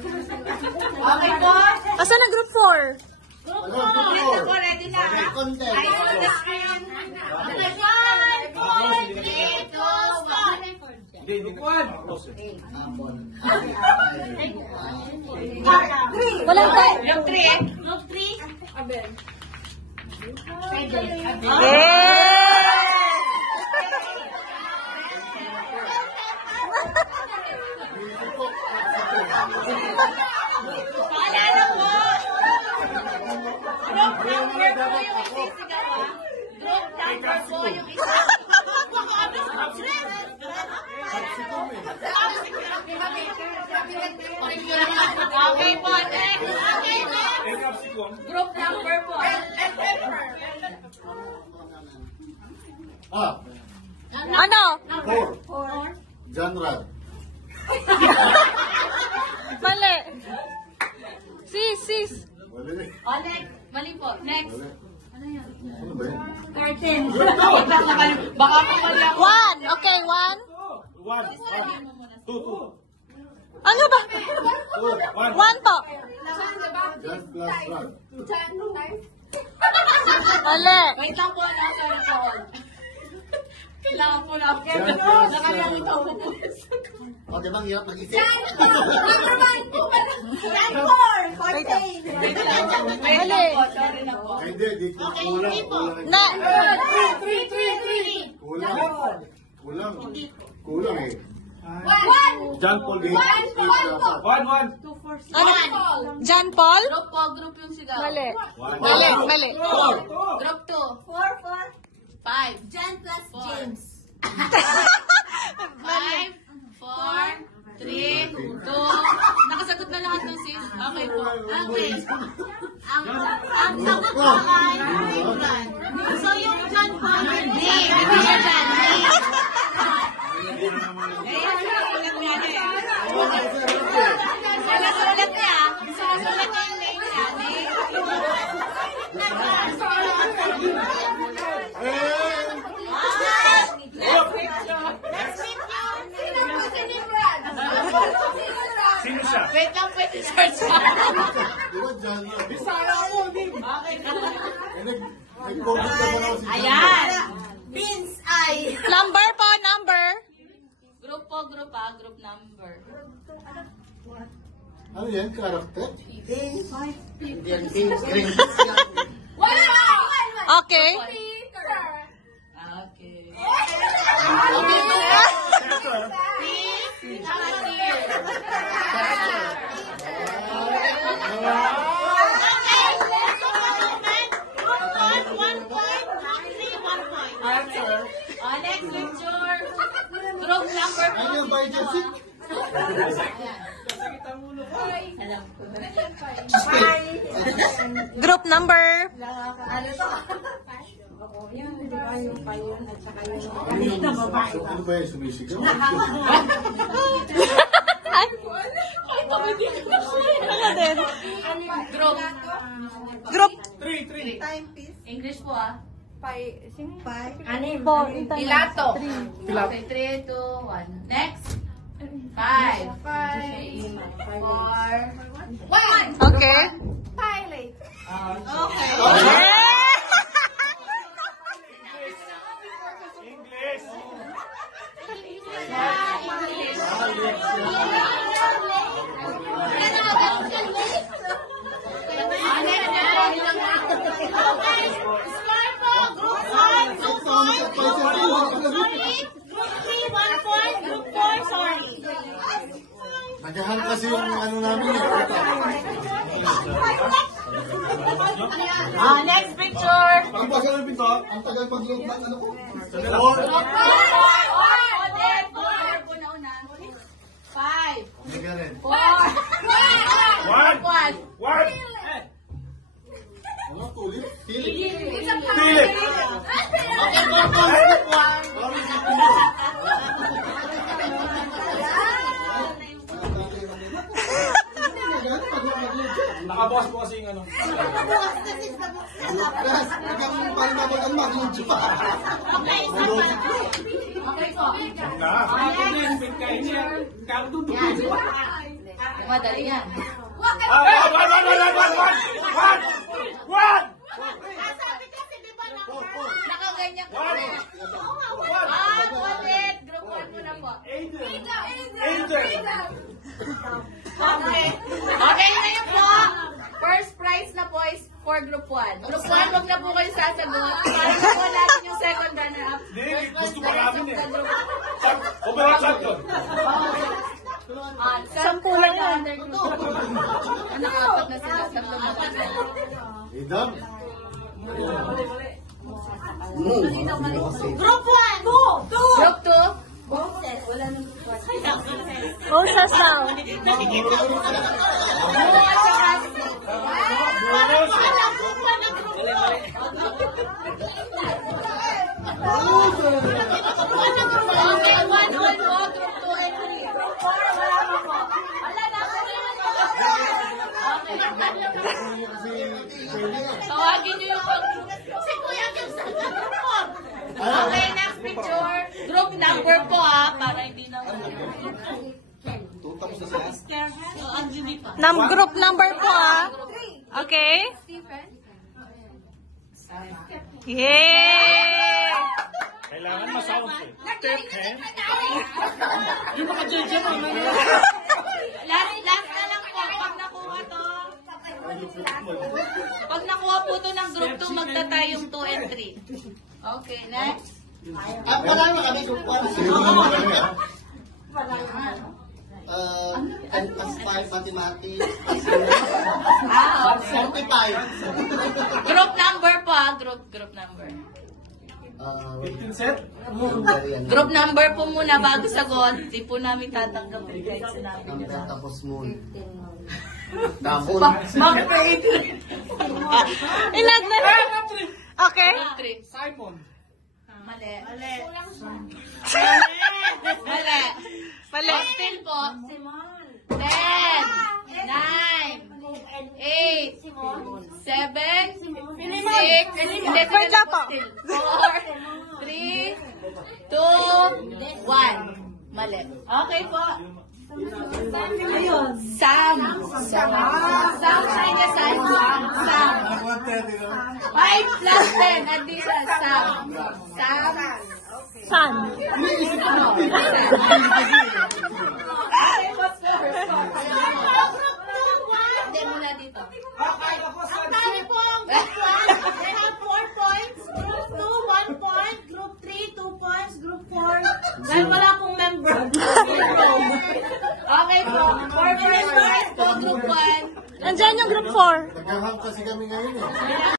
Okay po. Asan na group 4? Group 4. Ready na. Content. Ay, on the screen. 1, 4, 3, 2, 1. Hindi ko one. Walang tayo. Group 3. Group 3. Abel. Paalala po. Group number po yung isisigaw. Group number po yung isisigaw. Okay po, next. Group number po. Ano? 4. Genre. Mali. Sis. Wala. Oh, next. Mali po. Next. Ano ba yan? Curtain. Baka mamali ako. 1. Okay, 1. 1. 2. Ano ba? 1 po. Just plus run. Mali. Wait lang po. Nasa record. Kailangan po na. Nakalimutan ko po. Okay bang hirap mag-isip? Mali. Sorry na po. Hindi, di ko kulang. Na. Kulang eh. John Paul Gates. 1. Ano? John Paul? Group po. Group yung sigaw. Mali. 1. Mali. Group 2. 5. John plus James. 5, 4, 3, 2. Nakasagot na lahat ng sis? Okay po. Okay. Ang sagot ko ay Run. So yung John Paul, hindi. Hindi siya John. Sulat niya. Sulat niya yung name niya. Sino siya? Wait lang, pwede search pa. Di ba genre? Bisaya ako, hindi. Nag-comment ka na si Ayan. Beans ay. Number po, number. Group po, group ah. Group number. Ano yan? Character? Wala! Okay. Okay. Next picture. Group number Ano yung by Jessic? Group number. Ano ba yan? Sumisigaw? Ano din? Group. Group. 3. English po ah. Po. Pilato. Okay, 3, 2, 1. Next. 5, 4, 1. Okay. Okay. English. Nagahan kasi yung ano namin eh. Next picture. Ang bagal ng pinto, ang tagal pag-load ng ano ko. Five. Nagahan rin. 4. 1. 1. Ano? Tulip? Philip? Philip. Okay, 1. Nakabukas po kasi yung ano. Yes, hanggang palimabag ang mag-load pa. Okay, isa pa. Okay po. Ako din, pinkain niya. Kaya tutulog. Madali yan. One! Sabi kasi, di ba, Nakaganyan ka. One! Ulit. Group 1 muna po. Aiden! Okay. Okay, ngayon po. First prize na po is for group 1. Group 1, wag na po kayo sasagot. Para po natin yung second runner-up. Hindi, gusto pa namin eh. Overall champion. Sampu lang na under group. Nakapat na sila. Sampu na sila. Idam. Group 1, go! Group 2. Moses daw. Okay, 1 all po. Group 2 and 3. Group 4. Wala po. Wala na. Tawagin niyo yung si Kuya Kim sa group 4. Okay, next picture. Group number po para hindi na Group number po Okay? Yay! Kailangan ma-sound eh. Step hand. Last na lang po. Pag nakuha to. Pag nakuha po to ng group 2, magtatayong 2 and 3. Okay, next. Wala na kami kung paano. And plus 5 mathematics. Okay. 45. Group number po Group number. 15 set? Group number po muna bago sagot. Di po namin tatanggapin kahit sinabi nyo na. Tapos moon. Dapon. Bakit na Ilag na. Okay? Group 3. Simon. Mali. Mali. Austin po. 10, 9, 8, 7, 6, Wait lang po. 4, 3, 2, 1. Mali. Okay po. Sam. Sam. Saan ka, Sam? 5 plus 10. Addition. Sam. San? Hindi muna dito. Ang dami po ang group 1. They have 4 points. Group 2, 1 point. Group 3, 2 points. Group 4. Dahil wala pong member. Okay po. For first prize po, group 1. Nandyan yung group 4. Naghahang kasi kami ngayon eh.